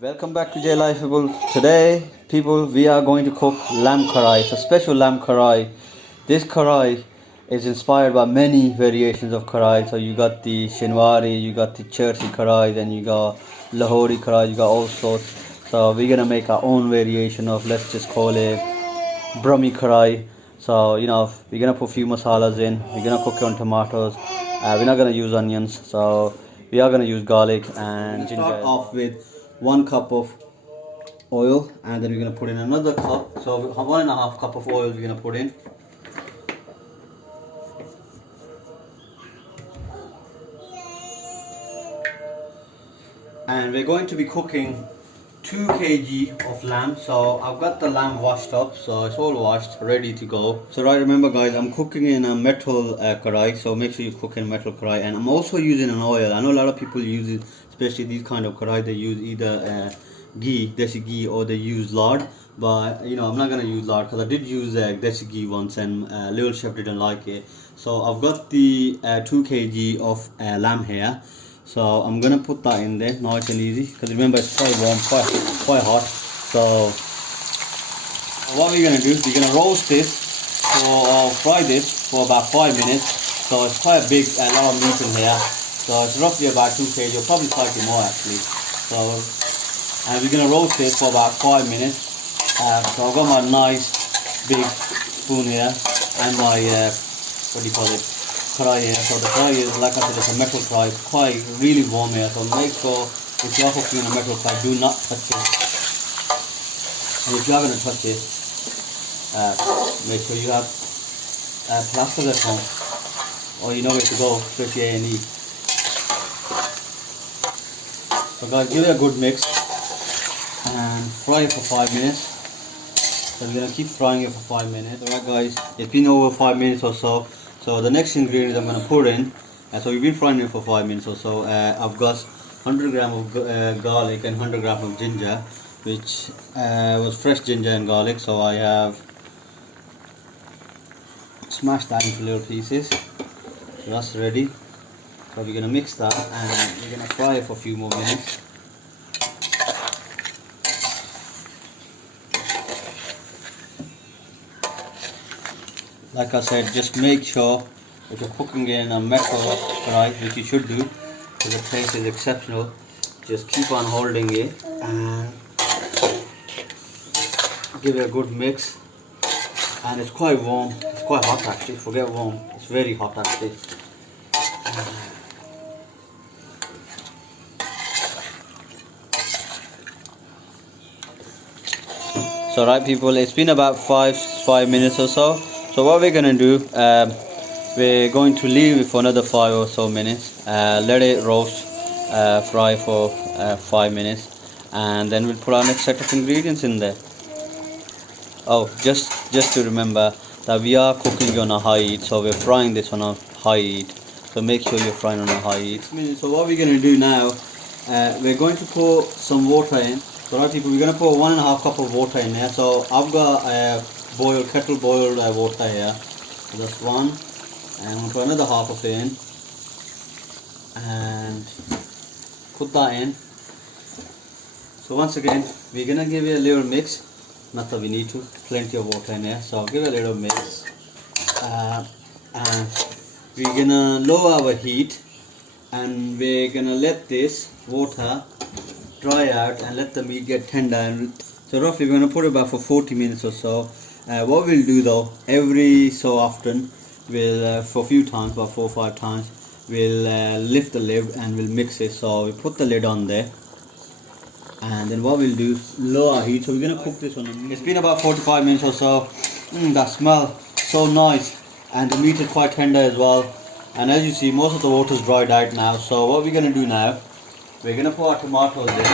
Welcome back to Jlifeable. Today, people, we are going to cook lamb karahi. It's a special lamb karahi. This karahi is inspired by many variations of karahi. So you got the Shinwari, you got the Charsi karahi, then you got Lahori karahi, you got all sorts. So we're gonna make our own variation of, let's just call it Brummie karahi. So we're gonna put a few masalas in. We're gonna cook it on tomatoes. We're not gonna use onions. So we are gonna use garlic and ginger. Start off with 1 cup of oil, and then we're going to put in another cup, so 1.5 cup of oil we're going to put in, and we're going to be cooking 2 kg of lamb. So I've got the lamb washed up, so it's all washed, ready to go. So right, remember guys, I'm cooking in a metal karahi, so make sure you cook in metal karahi. And I'm also using an oil. I know a lot of people use it, especially these kind of karahi, they use either ghee, desi ghee, or they use lard. But I'm not gonna use lard because I did use desi ghee once, and little chef didn't like it. So I've got the 2 kg of lamb here. So I'm gonna put that in there, nice and easy, because remember it's quite warm, quite hot. So what we're gonna do is we're gonna roast this or fry this for about 5 minutes. So it's quite a big, lot of meat in here. So it's roughly about 2 kg, or probably slightly more actually. So, and we're gonna roast this for about 5 minutes. So I've got my nice big spoon here and my what do you call it, karahi here. So the karahi is, like I said, it's a metal karahi. It's quite really warm here. So make sure if you are cooking in a metal karahi, do not touch it. And if you are going to touch it, make sure you have plaster at home, or you know where to go, especially A&E. So guys, give it a good mix and fry it for 5 minutes. So we're going to keep frying it for 5 minutes. Alright guys, it's been over 5 minutes or so. So the next ingredient I'm going to put in, so we've been frying it for 5 minutes or so. I've got 100 gram of garlic and 100 gram of ginger, which was fresh ginger and garlic. So I have smashed that into little pieces. So that's ready. So we're going to mix that and we're going to fry it for a few more minutes. Like I said, just make sure if you're cooking in a metal karahi, which you should do because the taste is exceptional, just keep on holding it and give it a good mix. And it's quite warm, it's quite hot actually, forget warm, it's very hot actually. So right people, it's been about 5 minutes or so. So what we're gonna do, we're going to leave it for another 5 or so minutes, let it roast, fry for 5 minutes, and then we'll put our next set of ingredients in there. Oh, just to remember that we are cooking on a high heat, so we're frying this on a high heat. So make sure you're frying on a high heat. So what we're gonna do now, we're going to pour some water in. So right people, we're gonna pour 1.5 cup of water in there. So I've got kettle boiled water here. So that's one, and we'll put another half of it in and put that in. So once again, we're gonna give it a little mix. Not that we need to, plenty of water in there. So I'll give it a little mix, and we're gonna lower our heat, and we're gonna let this water dry out and let the meat get tender. So roughly we're gonna put it about for 40 minutes or so. What we'll do though, every so often, we'll for a few times, about 4 or 5 times, we'll lift the lid and we'll mix it. So we put the lid on there, and then what we'll do is lower our heat. So we're gonna cook this on. It's been about 45 minutes or so. That smell so nice, and the meat is quite tender as well. And as you see, most of the water's dried out now. So what we're gonna do now, we're gonna put our tomatoes in.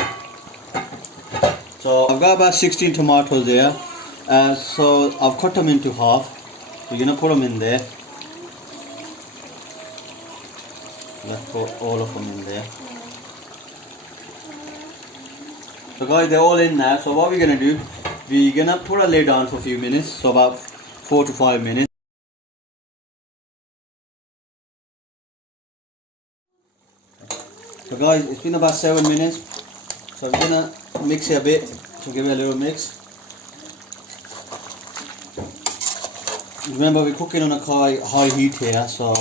So I've got about 16 tomatoes here. So I've cut them into half. We're gonna put them in there. Let's put all of them in there. So guys, they're all in now. So what we're gonna do, we're gonna put a lid on for a few minutes. So about 4 to 5 minutes. So guys, it's been about 7 minutes. So we're gonna mix it a bit, so give it a little mix. Remember we're cooking on a high heat here, so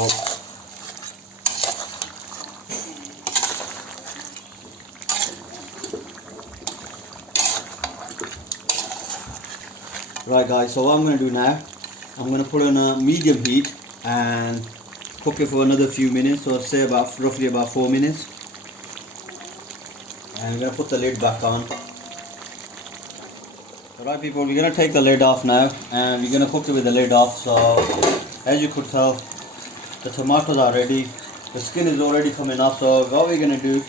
right guys, so what I'm going to do now, I'm going to put on a medium heat and cook it for another few minutes, so say roughly about 4 minutes. And we're going to put the lid back on. Alright people, we're going to take the lid off now and we're going to cook it with the lid off. So as you could tell, the tomatoes are ready, the skin is already coming off. So what we're going to do,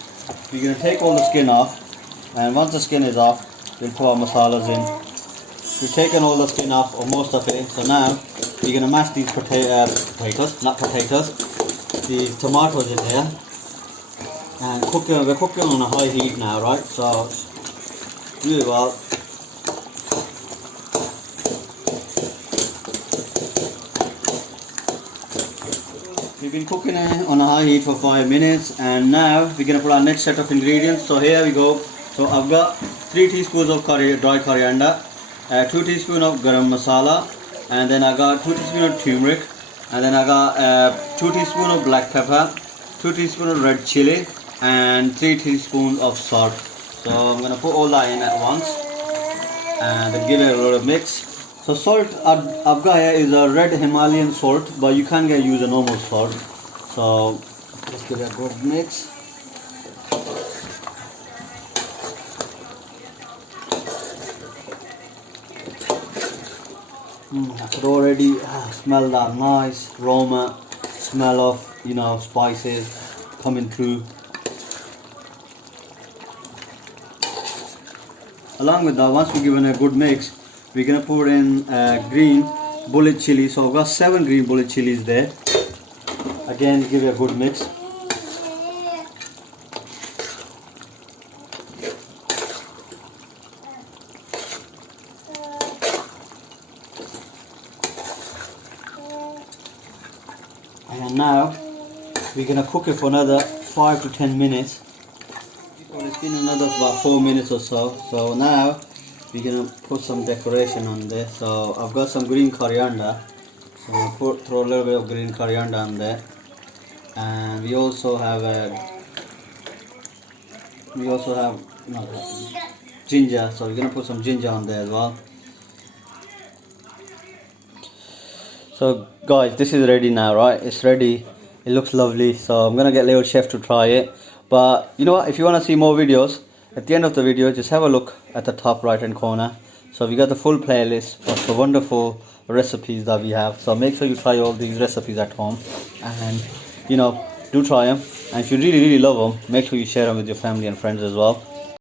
we're going to take all the skin off, and once the skin is off, we'll put our masalas in. We've taken all the skin off, or most of it, so now we're going to mash these these tomatoes in here and we're cooking on a high heat now, right? So really well. We've been cooking it on a high heat for 5 minutes, and now we're going to put our next set of ingredients. So here we go. So I've got 3 teaspoons of dry coriander, 2 teaspoons of garam masala, and then I got 2 teaspoons of turmeric, and then I got 2 teaspoons of black pepper, 2 teaspoons of red chili, and 3 teaspoons of salt. So I'm going to put all that in at once and then give it a little mix. So salt I've got here is a red Himalayan salt, but you can use a normal salt. So let's give it a good mix. I could already smell that nice aroma, smell of spices coming through. Along with that, once we're given a good mix, we're gonna put in green bullet chili. So I've got 7 green bullet chilies there. Again, give it a good mix. And now we're gonna cook it for another 5 to 10 minutes. It's been another about 4 minutes or so. So now we're gonna put some decoration on there. So I've got some green coriander, so I'm gonna throw a little bit of green coriander on there. And we also have ginger, so we're gonna put some ginger on there as well. So guys, this is ready now, right? It's ready. It looks lovely. So I'm gonna get little chef to try it. But you know what, if you want to see more videos, at the end of the video just have a look at the top right hand corner. So we got the full playlist of the wonderful recipes that we have. So make sure you try all these recipes at home, and do try them. And if you really love them, make sure you share them with your family and friends as well.